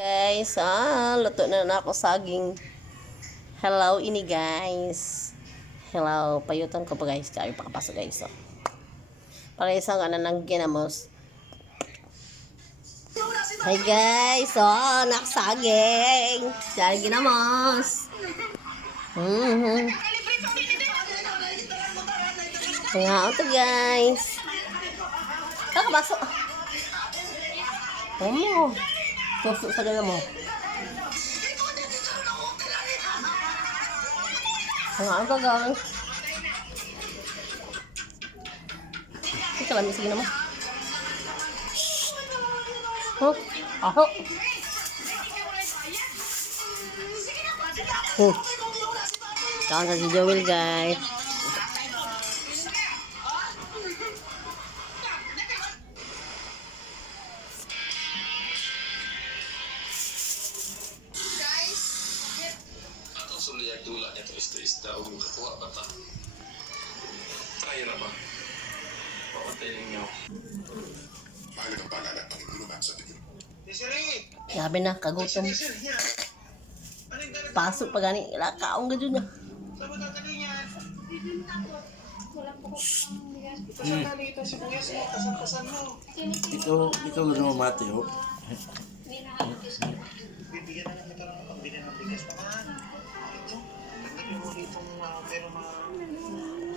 Guys, ah, luto na na ako saging. Hello, ini guys. Hello, payutan ko pa guys. Kaya pakapasok guys. Oh. Para isang ano nang ginamos. Hi guys, oh, nakasaging. Diyan ginamos. Mm-hmm. Nga ito guys. Kakabasok. Oh, Susu sa gala mo. Ang ka guys? Ito lang, sige naman. Oh, aho. Oh. Kaon sa si Joel guys. Atong suliyag dula niya to isda-isda o makakuha ba ta? Try na ba? Pakatay ninyo. Mahalagang paalala ang inuman sa tingin. Grabe na, kagutom. Pasok pa gani. Ila, kaong gadyo niya. Ikaw, ikaw lang naman mati, oh. bibigyan na lang kita ng pambili ng bigas naman. Ito, lagyan